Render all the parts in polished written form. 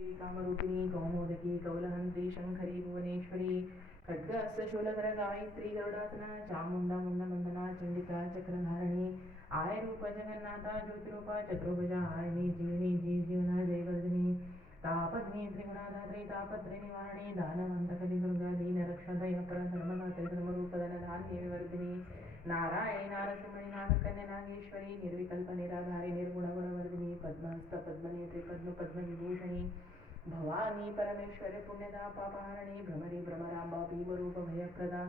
कामरूपिणी कौमोदकी कौलहंत्री शंखरी भुवनेश्वरी खड्गहस्तशूलधर गायत्री गरुडासना चामुंडा मुंडमंदना चंडिका चक्रधारिणी आय रूप जगन्नाथा ज्योतिरूपा चतुर्भुजा आयनी जीवनी जीवना जयवर्धिनी तापग्नि त्रिगुणाधात्री तापत्रय निवारणी दानवंतकली दुर्गा दीन रक्षा दयापर धर्मदात्री धर्मरूपधन धान्य विवर्धिनी नारायणी नारसिंहणी नागकन्या नागेश्वरी निर्विकल्प निराधारी निर्गुण गुणवर्धिनी पद्महस्त पद्मनेत्री पद्म पद्मविभूषणी भवानी परमेश्वरी पुण्यदा पापहारिणी भ्रमरी भ्रमरांबा भीमरूप भयप्रदा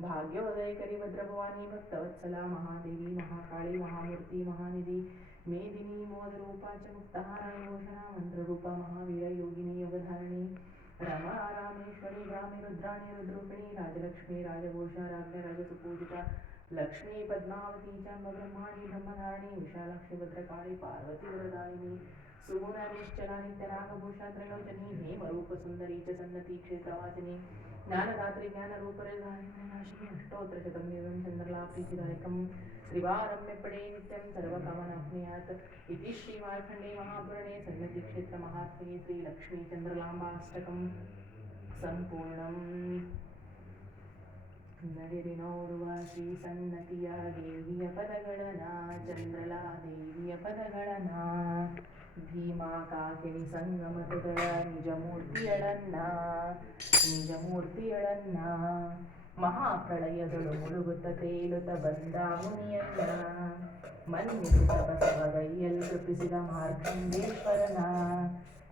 भाग्योदयकरी भद्रभवानी भक्तवत्सला महादेवी महाकाली महामूर्ती महानिधि मेदिनी मोदरूपा च मुक्तहारिणी भूषणा मंत्ररूपा महावीर योगिनी योगधारिणी रमा रामेश्वरी ग्रामी रुद्राणी रुद्रूपिणी राजलक्ष्मी राजघोषा राज्ञ राजसुपूजिता लक्ष्मी पद्मावती च ब्रह्माणी ब्रह्मधारिणी विशालाक्षी भद्रकाली पार्वती वरदायिनी सुगुण निश्चला नित्यनागभूषा त्रिलोचनी हेमरूप सुंदरी च सन्नती क्षेत्रवासिनी ज्ञानदात्री ज्ञानरूपरिधारिणी अष्टोत्तरशतं देवं चन्द्रलाप्तिदायकं श्रीवारम्यपडे नित्यं सर्वकामनाप्नुयात् इति श्रीमार्कण्डे महापुराणे सन्नतिक्षेत्रमाहात्म्ये श्रीलक्ष्मीचन्द्रलाम्बाष्टकं सम्पूर्णम् ನಡಿರಿ ನೋಡುವ ಶ್ರೀ ಸನ್ನತಿಯ ದೇವಿಯ ಪದಗಳನ ಚಂದ್ರಲಾ ದೇವಿಯ ಪದಗಳನ ಭೀಮಾ ಕಾಕಿಣಿ ಸಂಗಮತಗಳ ನಿಜ ಮೂರ್ತಿಯಳನ್ನ ಮಹಾಪ್ರಳಯದಳು ಮುಳುಗುತ್ತ ತೇಲುತ್ತ ಬಂದ ಮುನಿಯಲ್ಲ ಮನ್ನಿಸುತ್ತ ಬಸವಗೈಯಲ್ಲಿ ಕೃಪಿಸಿದ ಮಾರ್ಕಂಡೇಶ್ವರನ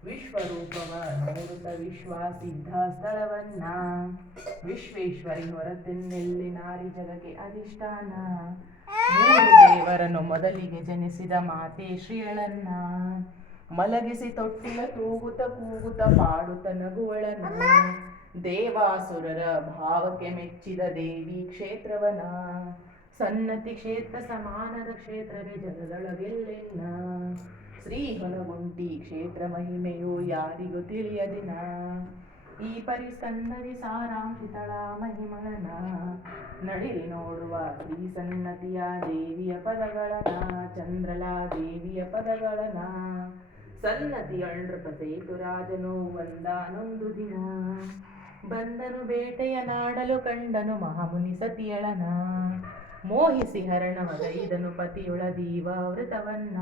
ವಿಶ್ವರೂಪವ ನೋಡುತ್ತ ವಿಶ್ವಾಸಿದ್ಧ ಸ್ಥಳವನ್ನ ವಿಶ್ವೇಶ್ವರಿ ಹೊರತೆನ್ನೆಲ್ಲಿ ನಾರಿ ಜಗಕ್ಕೆ ಅಧಿಷ್ಠಾನ ಮೂರು ದೇವರನ್ನು ಮೊದಲಿಗೆ ಜನಿಸಿದ ಮಾತೆ ಶ್ರೀಯಳನ್ನ ಮಲಗಿಸಿ ತೊಟ್ಟಿಲ ತೂಗುತ್ತ ಕೂಗುತ್ತ ಪಾಡುತ್ತ ನಗುವಳನ್ನ ದೇವಾಸುರರ ಭಾವಕ್ಕೆ ಮೆಚ್ಚಿದ ದೇವಿ ಕ್ಷೇತ್ರವನ ಸನ್ನತಿ ಕ್ಷೇತ್ರ ಸಮಾನದ ಕ್ಷೇತ್ರವೇ ಜಗದೊಳಗೆಲ್ಲೆನ್ನ ಶ್ರೀ ಹೊನಗುಂಟಿ ಕ್ಷೇತ್ರ ಮಹಿಮೆಯು ಯಾರಿಗೂ ತಿಳಿಯದಿನ ಈ ಪರಿಸ್ಕಂದದಿ ಸಾರಾಂಶಿತಳ ಮಹಿಮಳನ ನಡಿರಿ ನೋಡುವ ಶ್ರೀ ಸನ್ನತಿಯ ದೇವಿಯ ಪದಗಳನ ಚಂದ್ರಲಾ ದೇವಿಯ ಪದಗಳನ ಸನ್ನತಿಯಳ್ನೃಪ ಸೇತು ರಾಜನು ಒಂದಾನೊಂದು ದಿನ ಬಂದನು ಬೇಟೆಯ ನಾಡಲು ಕಂಡನು ಮಹಾಮುನಿ ಸತಿಯಳನ ಮೋಹಿಸಿ ಹರಣವಗೈದನು ಪತಿಯೊಳ ದೀವಾವೃತವನ್ನ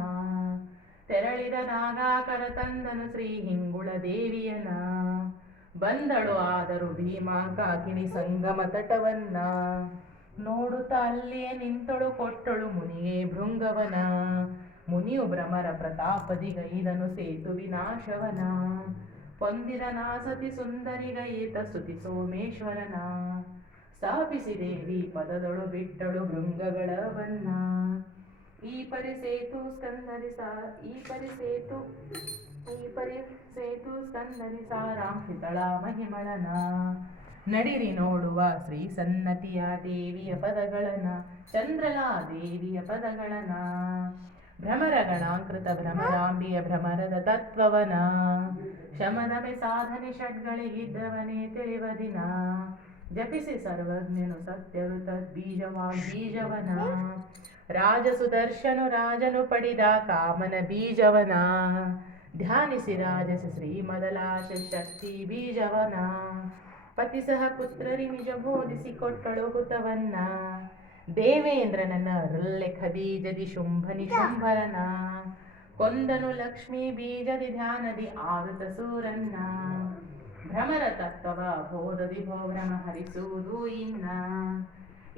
ತೆರಳಿದ ನಾಗಾಕರ ತಂದನು ಶ್ರೀ ಹಿಂಗುಳ ದೇವಿಯನ ಬಂದಳು ಆದರೂ ಭೀಮಾ ಕಾಕಿಣಿ ಸಂಗಮ ತಟವನ್ನ ನೋಡುತ್ತ ಅಲ್ಲಿಯೇ ನಿಂತಳು ಕೊಟ್ಟಳು ಮುನಿಯೇ ಭೃಂಗವನ ಮುನಿಯು ಭ್ರಮರ ಪ್ರತಾಪದಿಗೈದನು ಸೇತು ವಿನಾಶವನ ಹೊಂದಿದ ನಾಸತಿ ಸುಂದರಿಗೈತ ಸ್ತುತಿ ಸೋಮೇಶ್ವರನ ಸ್ಥಾಪಿಸಿ ದೇವಿ ಪದದಳು ಬಿಟ್ಟಳು ಭೃಂಗಗಳವನ್ನ ಈ ಪರಿ ಸೇತು ಸ್ಕಂದರಿ ಸಾರಾಂಶಿತಳ ಮಹಿಮಳನ ನಡಿರಿ ನೋಡುವ ಶ್ರೀ ಸನ್ನತಿಯ ದೇವಿಯ ಪದಗಳನ ಚಂದ್ರಲಾ ದೇವಿಯ ಪದಗಳನ ಭ್ರಮರ ಗಣಾಂಕೃತ ಭ್ರಮರಾಂಬಿಯ ಭ್ರಮರದ ತತ್ವವನ ಶಮನಮೆ ಸಾಧನೆ ಷಡ್ಗಳಿಗಿದ್ದವನೇ ತಿಳಿವ ದಿನ ಜಪಿಸಿ ಸರ್ವಜ್ಞನು ಸತ್ಯರು ತದ್ಬೀಜವನ ರಾಜ ಸುದರ್ಶನು ರಾಜನು ಪಡಿದ ಕಾಮನ ಬೀಜವನ ಧ್ಯಾನಿಸಿ ರಾಜಸಿ ಶ್ರೀ ಮೊದಲಾಶ ಶಕ್ತಿ ಬೀಜವನ ಪತಿ ಸಹ ಪುತ್ರರಿ ನಿಜ ಬೋಧಿಸಿ ಕೊಟ್ಟಳು ಹುತವನ್ನ ದೇವೇಂದ್ರನನ್ನ ರುಲ್ಲೆಖ ಬೀಜದಿ ಶುಂಭನಿ ಶುಂಭರನ ಕೊಂದನು ಲಕ್ಷ್ಮೀ ಬೀಜದಿ ಧ್ಯಾನದಿ ಆವೃತ ಸೂರನ್ನ ಭ್ರಮರ ತತ್ವವ ಬೋಧದಿ ಭೋಭ್ರಮ ಹರಿಸುವುದು ಇನ್ನ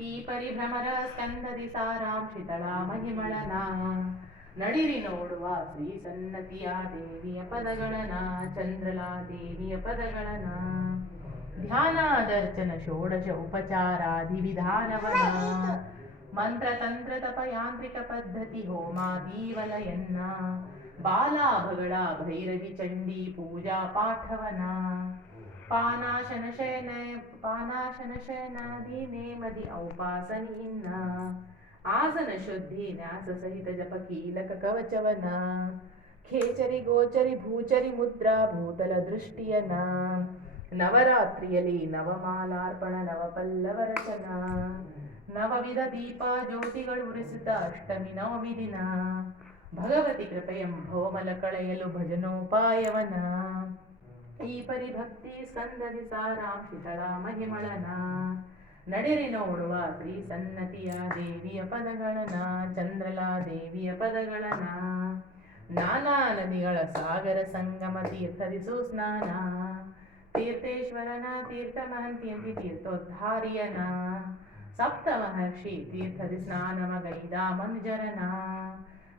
ಈ ಪರಿಭ್ರಮರ ಸ್ಕಂದದಿ ಸಾರಾಂಶಿತಳ ಮಹಿಮಳನ ನಡಿರಿ ನೋಡುವ ಶ್ರೀ ಸನ್ನತಿಯ ದೇವಿಯ ಪದಗಳನ ಚಂದ್ರಲಾ ದೇವಿಯ ಪದಗಳನ ಧ್ಯಾನಾದರ್ಚನ ಷೋಡಶ ಉಪಚಾರಾದಿ ವಿಧಾನವನ ಮಂತ್ರ ತಂತ್ರ ತಪ ಯಾಂತ್ರಿಕ ಪದ್ಧತಿ ಹೋಮಾದೀವಲಯನ್ನ ಬಾಲಾಭಗಳ ಭೈರವಿ ಚಂಡಿ ಪೂಜಾ ಪಾಠವನ ಪಾನಾಶನ ಶಯನಾದಿ ನೇಮದಿ ಔಪಾಸನೆಯನ್ನ ಆಸನ ಶುದ್ಧಿ ನ್ಯಾಸ ಸಹಿತ ಜಪ ಕೀಲಕ ಕವಚವನ ಖೇಚರಿ ಗೋಚರಿ ಭೂಚರಿ ಮುದ್ರಾ ಭೂತಲ ದೃಷ್ಟಿಯನ ನವರಾತ್ರಿಯಲ್ಲಿ ನವಮಾಲಾರ್ಪಣ ನವಪಲ್ಲವ ರಚನ ನವವಿಧ ದೀಪ ಜ್ಯೋತಿಗಳು ಉರಿಸಿದ ಅಷ್ಟಮಿ ನವಮಿ ದಿನ ಭಗವತಿ ಕೃಪೆಯಂ ಭವಮಲ ಕಳೆಯಲು ಭಜನೋಪಾಯವನ ಈ ಪರಿಭಕ್ತಿ ಸ್ಕಂದದಿ ಸಾರಾಂಶಿತಳ ಮಹಿಮಳನ ನಡೆರಿ ನೋಡುವ ಶ್ರೀ ಸನ್ನತಿಯ ದೇವಿಯ ಪದಗಳನ ಚಂದ್ರಲ ದೇವಿಯ ಪದಗಳನ ನಾನಾ ನದಿಗಳ ಸಾಗರ ಸಂಗಮ ತೀರ್ಥದಿ ಸುಸ್ನಾನ ತೀರ್ಥೇಶ್ವರನ ತೀರ್ಥ ಮಹಂತಿಯಂತಿ ತೀರ್ಥೋದ್ಧಾರಿಯನ ಸಪ್ತ ಮಹರ್ಷಿ ತೀರ್ಥದಿ ಸ್ನಾನಮಗೈದ ಮನುಜರನ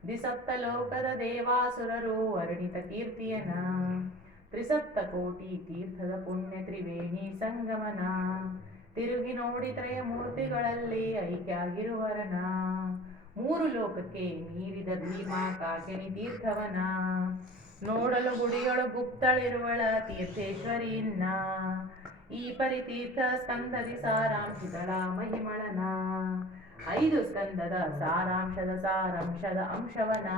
ದ್ವಿಸಪ್ತ ಲೋಕದ ದೇವಾಸುರರು ವರ್ಣಿತ ಕೀರ್ತಿಯನ ತ್ರಿಸಪ್ತ ಕೋಟಿ ತೀರ್ಥದ ಪುಣ್ಯ ತ್ರಿವೇಣಿ ಸಂಗಮನ ತಿರುಗಿ ನೋಡಿ ತ್ರಯ ಮೂರ್ತಿಗಳಲ್ಲಿ ಐಕ್ಯಾಗಿರುವರನ ಮೂರು ಲೋಕಕ್ಕೆ ಮೀರಿದ ಭೀಮಾ ಕಾಕಿನಿ ತೀರ್ಥವನ ನೋಡಲು ಗುಡಿಗಳು ಗುಪ್ತಳಿರುವಳ ತೀರ್ಥೇಶ್ವರಿಯನ್ನ ಈ ಪರಿತೀರ್ಥ ಸ್ಕಂದದಿ ಸಾರಾಂಶಿತಳ ಮಹಿಮಳನ 5 ಸ್ಕಂದದ ಸಾರಾಂಶದ ಅಂಶವನ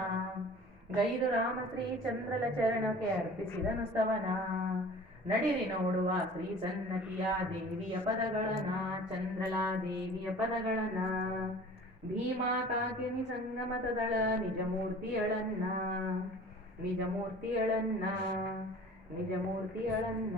ಗೈದು ರಾಮಶ್ರೀ ಚಂದ್ರಲ ಚರಣಕ್ಕೆ ಅರ್ಪಿಸಿದನು ಸ್ತವನ ನಡಿರಿ ನೋಡುವ ಶ್ರೀ ಸನ್ನತಿಯ ದೇವಿಯ ಪದಗಳನ ಚಂದ್ರಲ ದೇವಿಯ ಪದಗಳನ ಭೀಮಾ ಕಾಕಿನಿ ಸಂಗಮತದಳ ನಿಜಮೂರ್ತಿಯಳನ್ನ ನಿಜಮೂರ್ತಿಯಳನ್ನ